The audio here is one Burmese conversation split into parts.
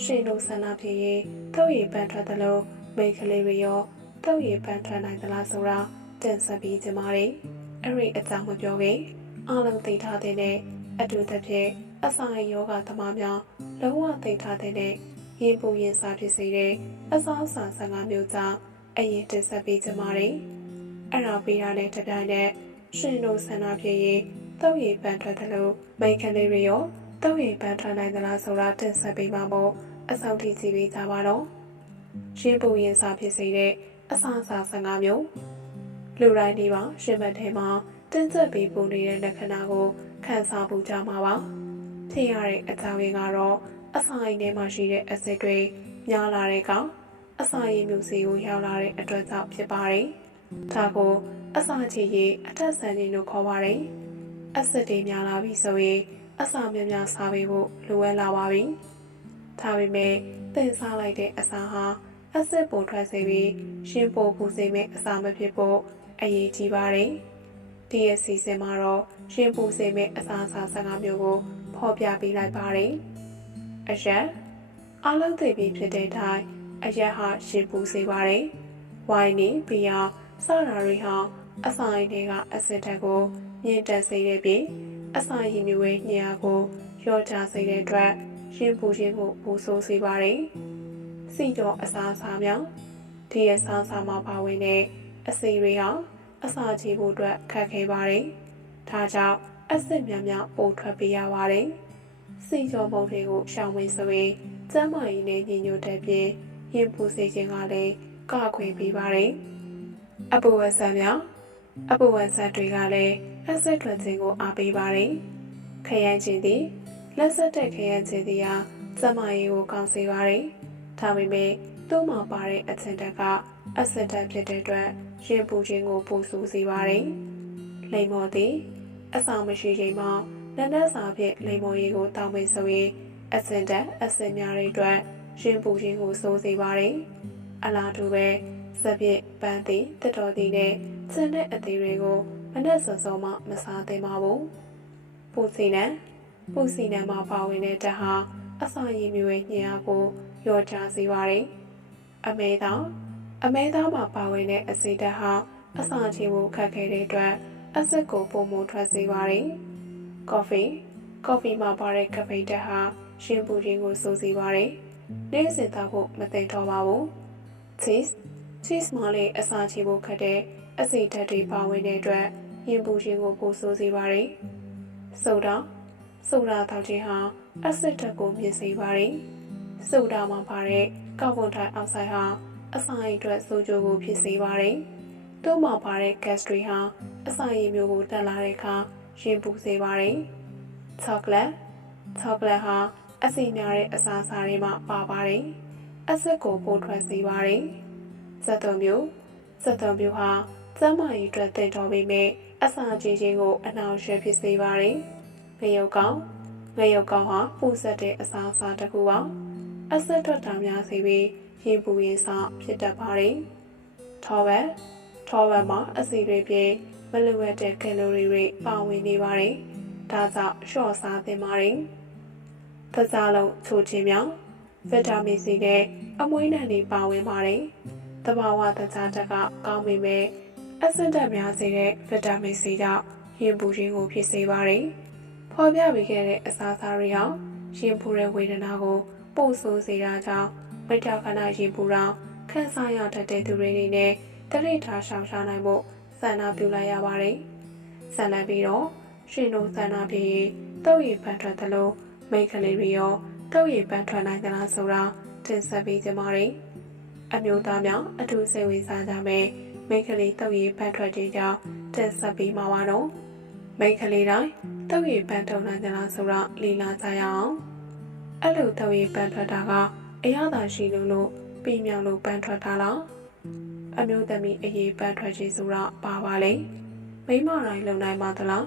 ရှင်တို့ဆန္ဒဖြစ်ရေးတောက်ရည်ပန်းထွက်သလိုမိန်းကလေးတွေရောတောက်ရည်ပန်းထွက်နိုင်သလားဆိုတာတင်ဆက်ပြီးကြပါမယ်။အဲ့ဒီအကြောင်းမပြောခင်အားလုံးသိထားတဲ့အတူတစ်ဖြစ်အစာရယောဂသမားများလုံးဝသိထားတဲ့ရင်ပူရင်စားဖြစ်စေတဲ့အစာအစာ15မျိုးကြောင့်အရင်တင်ဆက်ပြီးကြပါမယ်။အဲ့ဒါပြီးတာနဲ့တပြိုင်နက်ရှင်တို့ဆန္ဒဖြစ်ရေးတောက်ရည်ပန်းထွက်သလိုမိန်းကလေးတွေရော တောက်ရင်ပန်းထားနိုင်သလားဆိုတာတင်ဆက်ပေးမှာမို့အစောင့်ထိကြည့်ပေးကြပါတော့ရှင်းပူရင်စာဖြစ်စေတဲ့အစာအစာ15မျိုးလူတိုင်းဒီပါရှင်းမထဲမှာတင်ဆက်ပေးပုံနေတဲ့လက္ခဏာကိုခန်းစားပူကြမှာပါဖြစ်ရတဲ့အကြောင်းရင်းကတော့အစာအိမ်ထဲမှာရှိတဲ့အဆစ်တွေများလာတဲ့ကောင်အစာရည်မျိုးစီကိုရောက်လာတဲ့အတွက်ကြောင့်ဖြစ်ပါတယ်ဒါကိုအစာချေရေးအထက်ဆန်ခြင်းလို့ခေါ်ပါတယ်အဆစ်တွေများလာပြီဆိုရင် အစာများများစားပေးဖို့လိုအပ်လာပါပြီ။ဒါပေမဲ့သင်စားလိုက်တဲ့အစာဟာအဆစ်ပုံထွက်စေပြီးရှင်ပိုပူစေမယ့်အစာမဖြစ်ဖို့အရေးကြီးပါတယ်။ဒီရဲ့စီစဉ်မှာတော့ရှင်ပူစေမယ့်အစာအစာ15မျိုးကိုဖော်ပြပေးလိုက်ပါတယ်။အရက်အလုံးသိပြီးဖြစ်တဲ့အတိုင်းအရက်ဟာရှင်ပူစေပါတယ်။ဝိုင်းနေပြီးအောင်စတာတွေဟာအစာအိမ်တွေကအဆစ်ဓာတ်ကိုမြင့်တက်စေတဲ့ပြီး အစာရည်မျိုးရဲ့ညရာကိုရော့ချစေတဲ့အတွက်ရှင်ပူခြင်းကိုပူဆိုးစေပါတယ်။စီကြောအစာအစာများဒီရဲ့စားစာမှာပါဝင်တဲ့အစီတွေဟာအစာချေဖို့အတွက်ခက်ခဲပါတယ်။ဒါကြောင့်အဆစ်များများပိုထွက်ပေးရပါတယ်။စီကြောမုံတွေကိုရှောင်ဝင်ဆိုရင်ကျန်းမာရေးနဲ့ညီညွတ်တဲ့ပြင်ရင်ပူစေခြင်းကလည်းကခွင့်ပေးပါတယ်။အပူဝက်ဆန်များအပူဝက်ဆန်တွေကလည်း အဆက်ထွက်ခြင်းကိုအားပေးပါတယ်။ခရမ်းခြင်းသည်လက်ဆက်တဲ့ခရမ်းခြင်းသည်ဟာစမရေးကိုကောင်းစေပါတယ်။ဒါပေမဲ့သူ့မှာပါတဲ့အချင်တက်ကအဆက်တက်ဖြစ်တဲ့အတွက်ရင်ပူခြင်းကိုပူဆူစေပါတယ်။လိမ္မော်သည်အဆောင်မရှိချိန်မှာနက်နက်စာဖြင့်လိမ္မော်ရည်ကိုတောင်းပေးဆိုရင်အစင်တက်အစင်များတဲ့အတွက်ရင်ပူခြင်းကိုစိုးစေပါတယ်။အလားတူပဲစပြည့်ပန်းသည်တက်တော်သည်နဲ့စင်တဲ့အသေးတွေကို မနဲ့စောစောမှမစားသင့်ပါဘူး။ပူစီနံပူစီနံမှာပါဝင်တဲ့ဓာတ်ဟာအစာရည်မျိုးရဲ့ညင်အားကိုလျော့ချစေပါတယ်။အမဲသားအမဲသားမှာပါဝင်တဲ့အဆီဓာတ်ဟာအစာချေဖို့ခက်ခဲတဲ့အတွက်အဆစ်ကိုပုံမထွက်စေပါတယ်။ကော်ဖီကော်ဖီမှာပါတဲ့ကဖိတ်ဓာတ်ဟာရှင်ပူခြင်းကိုစိုးစေပါတယ်။နေ့စဉ်သောက်ဖို့မသင့်တော်ပါဘူး။ cheese cheese မှာလည်းအစာချေဖို့ခက်တဲ့အဆီဓာတ်တွေပါဝင်တဲ့အတွက် ရင်ပူခြင်းကိုပိုဆိုးစေပါတယ်။ဆိုဒါဆိုဒါတောက်ခြင်းဟာအက်ဆစ်ဓာတ်ကိုမြင့်စေပါတယ်။ဆိုဒါမှာပါတဲ့ကာဗွန်ဒိုင်အောက်ဆိုက်ဟာအစာရည်အတွက်ဆိုးကျိုးကိုဖြစ်စေပါတယ်။သူ့မှာပါတဲ့ gas တွေဟာအစာရည်မျိုးကိုတက်လာတဲ့အခါရင်ပူစေပါတယ်။ chocolate chocolate ဟာအဆီများတဲ့အစာအစာတွေမှာပါပါတယ်။အက်ဆစ်ကိုပိုထွက်စေပါတယ်။ဇက်သွန်မျိုးဇက်သွန်မျိုးဟာကျန်းမာရေးအတွက်တည်တော်ပေမဲ့ အစာချေခြင်းကိုအနှောင့်အယှက်ဖြစ်စေပါတယ်။ငရုတ်ကောင်ငရုတ်ကောင်ဟာပူဆက်တဲ့အစာအစာတစ်ခုပါ။အဆက်ထွက်တာများစေပြီးရင်ပူရင်စဖြစ်တတ်ပါတယ်။ထောဘက်ထောဘက်မှာအဆီတွေပြင်မလိုအပ်တဲ့ကယ်လိုရီတွေပါဝင်နေပါတယ်။ဒါကြောင့်လျှော့စားသင့်ပါတယ်။သကြားလုံးချိုခြင်းများဗီတာမင်စီနဲ့အမွှေးနှံတွေပါဝင်ပါတယ်။တဘာဝသကြားတက်ကကောင်းပေမဲ့ အဆင့်တက်များစေတဲ့ဗီတာမင်စီကြောင့်ရင်ပူခြင်းကိုဖြစ်စေပါတယ်။ဖော်ပြပေးခဲ့တဲ့အစားအစာတွေဟာရင်ပူတဲ့ဝေဒနာကိုပို့ဆိုးစေတာကြောင့်မိတ္တခဏရင်ပူတာခန်းစားရတတ်တဲ့သူတွေနေနဲ့တရိထားရှောင်ရှားနိုင်ဖို့ဆန္ဒပြုလိုက်ရပါတယ်။ဆန္ဒပြီးတော့ရှင်တို့ဆန္ဒပြည့်တောက်ရည်ပန်းထွက်သလိုမိတ်ကလေးတွေရောတောက်ရည်ပန်းထွက်နိုင်သလားဆိုတာတင်ဆက်ပေးကြပါမယ်။အမျိုးသားများအထူးစိတ်ဝင်စားကြမယ်။ မိတ်ကလေးတောက်ရည်ပန်းထွက်ခြင်းကြောင့်တက်ဆက်ပြီးမှာပါတော့မိတ်ကလေးတိုင်းတောက်ရည်ပန်းထုံနိုင်ကြလားဆိုတော့လီလာကြရအောင်အဲ့လိုတောက်ရည်ပန်းထွက်တာကအရသာရှိလို့လို့ပြီးမြောက်လို့ပန်းထွက်တာလားအမျိုးသမီးအရေးပန်းထွက်ခြင်းဆိုတော့ပါပါလေမိမတိုင်းလုံနိုင်ပါသလား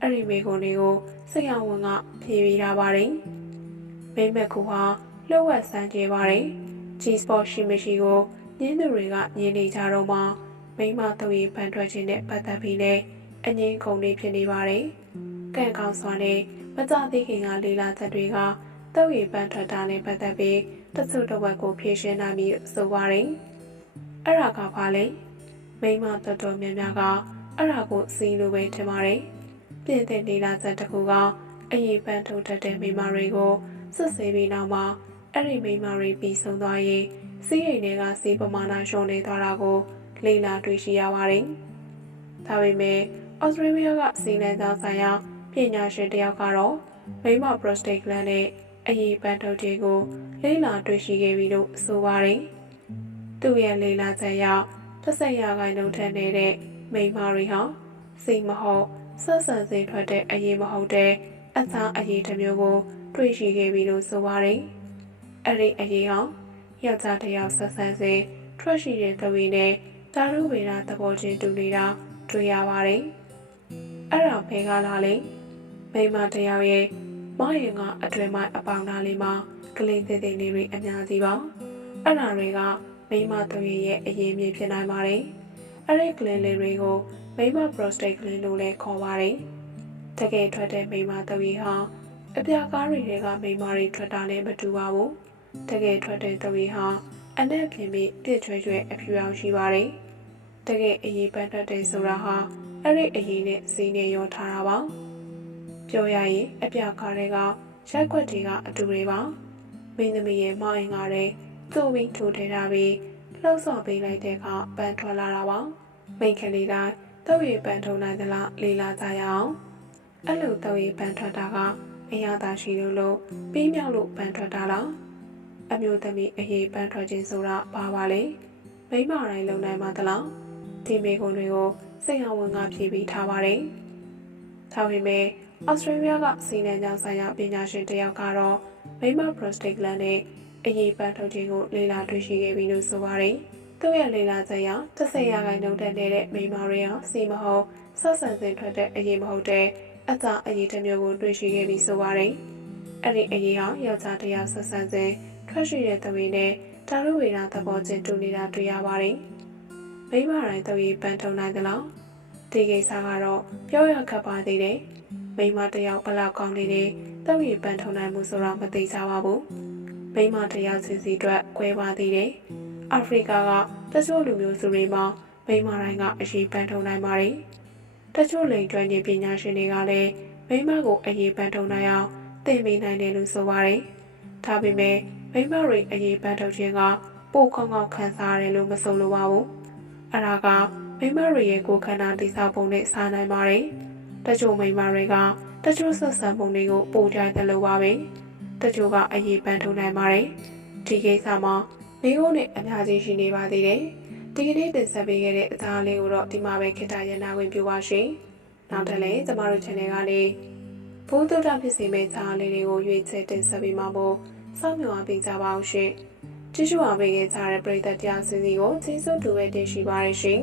အဲ့ဒီမိကိုတွေကိုစိတ်အောင်ဝင်ကဖြေပြီးတာပါတယ်မိမက်ကူဟာလှုပ်ဝက်ဆန်းကျေပါတယ် G Sport ရှိမရှိကိုညင်းသူတွေကညင်းနေကြတော့မှ မိမတို့ရေပန်းထွက်ခြင်းနဲ့ပတ်သက်ပြီးလဲအငင်းကုန်လေးဖြစ်နေပါတယ်ကန့်ကောင်းစွာနဲ့မကြသေးခင်ကလေးလာချက်တွေကတုတ်ရည်ပန်းထွက်တာနဲ့ပတ်သက်ပြီးတချို့တစ်ဝက်ကိုဖြည့်ရှင်းနိုင်ပြီးဆိုပါတယ်။အဲ့ဒါကဘာလဲ။မိမတော်တော်များများကအဲ့ဒါကိုစီးလိုပဲထင်ပါတယ်။ပြည့်တဲ့လေးလာချက်တစ်ခုကအရေးပန်းထုတ်တတ်တဲ့မိမတွေကိုစစ်ဆေးပြီးနောက်မှာအဲ့ဒီမိမတွေပြီးဆုံးသွားရင်စီးရိမ်တွေကစီးပမာဏရှုံနေသွားတာကို လေ့လာတွေ့ရှိရပါတယ်။ဒါပေမဲ့ဩစတြေးလျကစီးလန်းကြောင်းဆိုင်ရာပညာရှင်တယောက်ကတော့မိမ prostate gland နဲ့အရေးပန်းထုတ်ခြင်းကိုလေ့လာတွေ့ရှိခဲ့ပြီလို့ဆိုပါတယ်။သူ့ရဲ့လေ့လာချက်အရတစ်ဆက်ရာခိုင်နှုန်းထက်နေတဲ့မိန်းမတွေဟာစိတ်မဟုတ်ဆက်ဆံစိတ်ထွက်တဲ့အရေးမဟုတ်တဲ့အသားအရေးတစ်မျိုးကို တွေ့ရှိခဲ့ပြီလို့ဆိုပါတယ်။အဲ့ဒီအရေးဟာယောက်ျားတစ်ယောက်ဆက်ဆံစိတ်ထွက်ရှိတဲ့သဝေနဲ့ တာရုဝေဒသဘောချင်းတူနေတာတွေ့ရပါတယ်။အဲ့ဒါဘယ်ကလာလဲ။မိန်းမတစ်ယောက်ရဲ့မရင်ကအတွင်ပိုင်းအပေါင်သားလေးမှာကလေးသေးသေးလေးတွေအများကြီးပါအဲ့ဒါတွေကမိမသွေးရဲ့အရေးမြစ်ဖြစ်နိုင်ပါတယ်အဲ့ဒီကလေးလေးတွေကိုမိမ prostate ကလေးလို့လည်းခေါ်ပါတယ်တကယ်ထွက်တဲ့မိမသွေးဟာအပြာကားတွေကမိမတွေထွက်တာနဲ့မတူပါဘူးတကယ်ထွက်တဲ့သွေးဟာ အနက်ပြင်ပြီးပြည့်ချွဲချွဲအဖြူအောင်ရှိပါတယ်တကယ်အရေးပန်းတတ်တဲ့ဆိုတာဟာအဲ့ဒီအရေးနဲ့စီးနေရောထားတာပါပြောရရင်အပြကားတွေကရက်ွက်တွေကအတူတွေပါမင်းသမီးရဲ့မောင်ရင်ကားတွေသူ့ဝင်းထိုးထည့်ထားပြီးလှုပ်ဆော်ပေးလိုက်တဲ့အခါပန်းထွက်လာတာပါမိန်ခလေးတိုင်းတုပ်ရည်ပန်းထုံနိုင်သလားလေးလာကြရအောင်အဲ့လိုတုပ်ရည်ပန်းထွက်တာကအရာသာရှိလို့လို့ပြီးမြောက်လို့ပန်းထွက်တာလား အမျိုးသမီးအရေးပန်းထွက်ခြင်းဆိုတာဘာပါလဲမိမတိုင်းလုံနိုင်မှာသလားဒီမေကွန်တွေကိုစိတ်အောင်ဝင်ကဖြေပြီးထားပါတယ်ဒါပေမဲ့ဩစတြေးလျကစီနန်ကြောင့်ဆိုင်ရာပညာရှင်တယောက်ကတော့မိမ prostate gland နဲ့အရေးပန်းထုတ်ခြင်းကိုလေ့လာတွေ့ရှိခဲ့ပြီလို့ဆိုပါတယ်။သူ့ရဲ့လေ့လာချက်အရတစ်ဆက်ရာခိုင်နှုန်းတက်နေတဲ့မိမတွေဟာစီမဟုတ်ဆက်ဆံစင်ထွက်တဲ့အရေးမဟုတ်တဲ့အသာအရေးတစ်မျိုးကိုတွေ့ရှိခဲ့ပြီးဆိုပါတယ်။အဲ့ဒီအရေးဟာယောက်ျားတစ်ယောက်ဆက်ဆံစင် ထွက်ရှိတဲ့သမီးနဲ့တာရုဝေဒသဘောချင်းတူနေတာတွေ့ရပါတယ်။မိမတိုင်းသူ့ရေးပန်းထုံနိုင်သလားဒီကိစ္စကတော့ပြောရခက်ပါသေးတယ်။မိမတယောက်ဘလောက်ကောင်းနေတယ်တောက်ရည်ပန်းထုံနိုင်မှုဆိုတော့မသိကြပါဘူးမိမတယောက်စီစီအတွက်꿰ပါသေးတယ်အာဖရိကကတချို့လူမျိုးစုတွေမှာမိမတိုင်းကအရေးပန်းထုံနိုင်ပါတယ်တချို့လိန်ကျွမ်းကျင်ပညာရှင်တွေကလည်းမိမကိုအရေးပန်းထုံနိုင်အောင်သင်ပေးနိုင်တယ်လို့ဆိုပါတယ်ဒါပေမဲ့ မိမတွေအရေးပန်းထုံခြင်းကပိုကောင်းကောင်းခံစားရတယ်လို့မဆိုလိုပါဘူးအဲ့ဒါကမိမတွေရဲ့ကိုယ်ခန္ဓာတိဆောက်ပုံနဲ့စားနိုင်ပါတယ်တချို့မိန်းမတွေကတချို့ဆက်ဆံပုံတွေကိုပိုကြိုက်တယ်လို့ပါပဲတချို့ကအရေးပန်းထုံနိုင်ပါတယ်ဒီကိစ္စမှာမိခိုးနဲ့အများကြီးရှိနေပါသေးတယ်ဒီကနေ့တင်ဆက်ပေးခဲ့တဲ့အသားလေးကိုတော့ဒီမှာပဲခေတ္တရနာဝင်ပြပါရှင်နောက်ထပ်လည်းကျမတို့ channel ကလည်းဘုဒ္ဓတာဖြစ်စေမယ့်ဈာလေးတွေကိုရွေးချယ်တင်ဆက်ပေးမှာမို့ စောင့်မျှော်ပေးကြပါအောင်ရှင်ကြည့်ရှုအားပေးခဲ့ကြတဲ့ပရိသတ်တရားစီစီကိုကျေးဇူးတူပဲတင်ရှိပါရရှင်